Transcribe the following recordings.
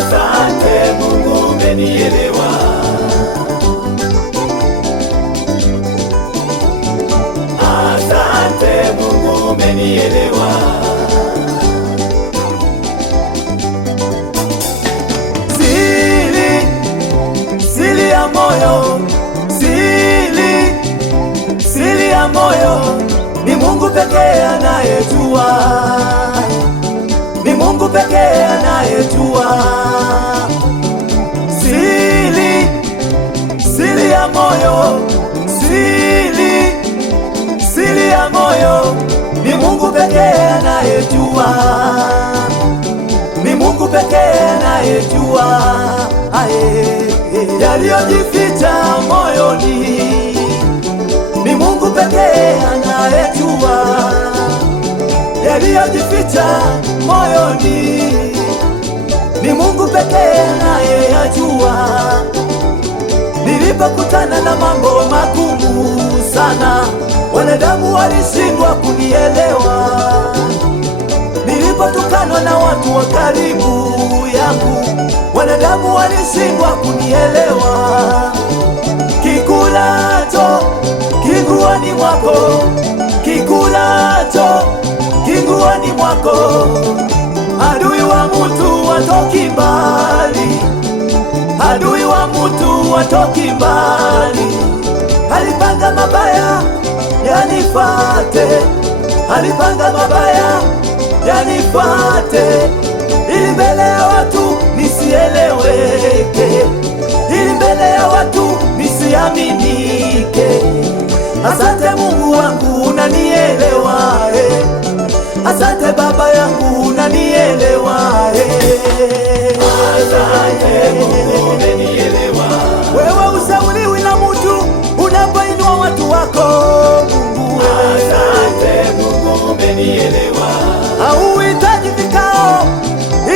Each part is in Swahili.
Asante Mungu umenielewa. Asante Mungu umenielewa. Siri ya moyo, siri ya moyo ni Mungu pekee anayejua, ni Mungu pekee anayejua. Siri ya moyo, siri ya moyo ni Mungu pekee anayejua, ni Mungu pekee anayejua. Yaliyojificha moyoni ni Mungu pekee anayejua, yaliyojificha moyoni ni Mungu pekee anayejua. Nilipokutana na mambo magumu sana, wanadamu walishindwa kunielewa. Nilipotukanwa na watu wa karibu yangu, wanadamu walishindwa kunielewa. Kikulacho kinguoni mwako, kikulacho kinguoni mwako. Adui wa mutu watoki mbali, adui wa mutu watoki mbali. Alipanga mabaya yanifate, alipanga mabaya yanifate, ili mbele ya watu nisieleweke, ili mbele ya watu nisiaminike. Asante Mungu wangu unanielewa, asante Baba yangu unanielewa. Asante Mungu umenielewa. Wewe usauliwi na mtu unapoinua watu wako Mungu. Asante Mungu umenielewa. Hauhitaji vikao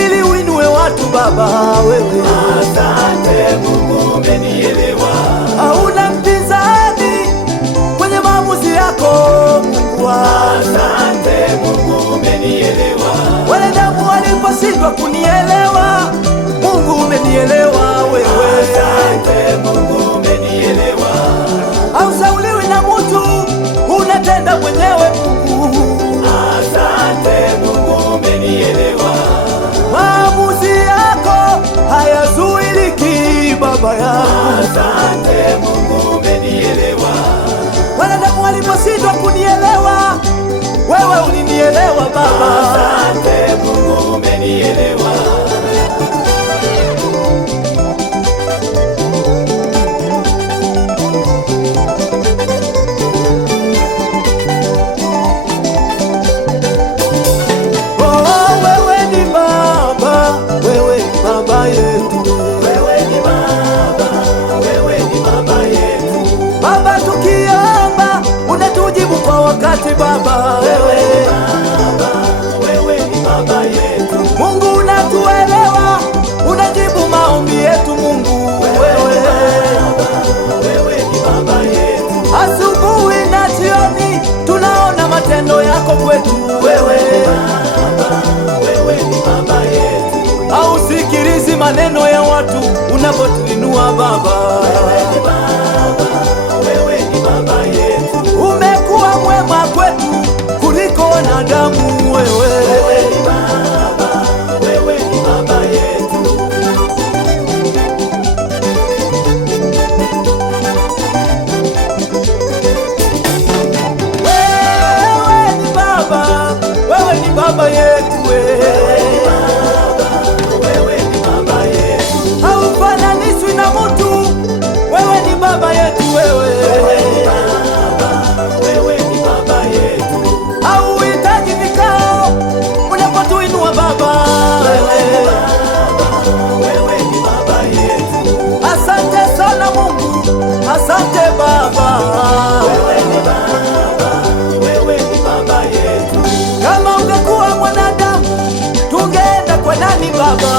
ili uinue watu Baba wewe. Asante Mungu umenielewa. Hauna mpinzani kwenye maamuzi yako Mungu. Asante Mungu umenielewa. Wanadamu waliposhindwa kunielewa, Mungu umenielewa wewe. Asante Mungu umenielewa. Hausauliwi na mtu, unatenda mwenyewe Mungu. Asante Mungu umenielewa. Maamuzi yako hayazuiliki Baba yangu. Asante Mungu umenielewa. Wanadamu waliposhindwa kunielewa, wewe ulinielewa Baba. Asante Mungu umenielewa. Baba wewe ni Baba yetu. Mungu unatuelewa, unajibu maombi yetu Mungu. Wewe ni Baba yetu. Asubuhi na jioni tunaona matendo yako kwetu. Wewe ni Baba yetu. Hausikilizi maneno ya watu unapotuinua Baba. Wewe ni Baba yetu. Umekuwa mwema kwetu kuliko wanadamu. Wewe ni Baba, wewe ni Baba yetu. Wewe ni Baba, wewe ni Baba yetu. Wewe ni Baba yetu. Haufananishwi na mtu. Wewe ni Baba yetu. Wewe ni Baba, wewe ni Baba yetu. Hauhitaji vikao unapotuinua Baba. Wewe ni Baba, wewe ni Baba yetu. Asante sana Mungu, asante Baba. Wewe ni Baba, wewe ni Baba yetu. Kama ungekuwa mwanadamu tungeenda kwa nani Baba?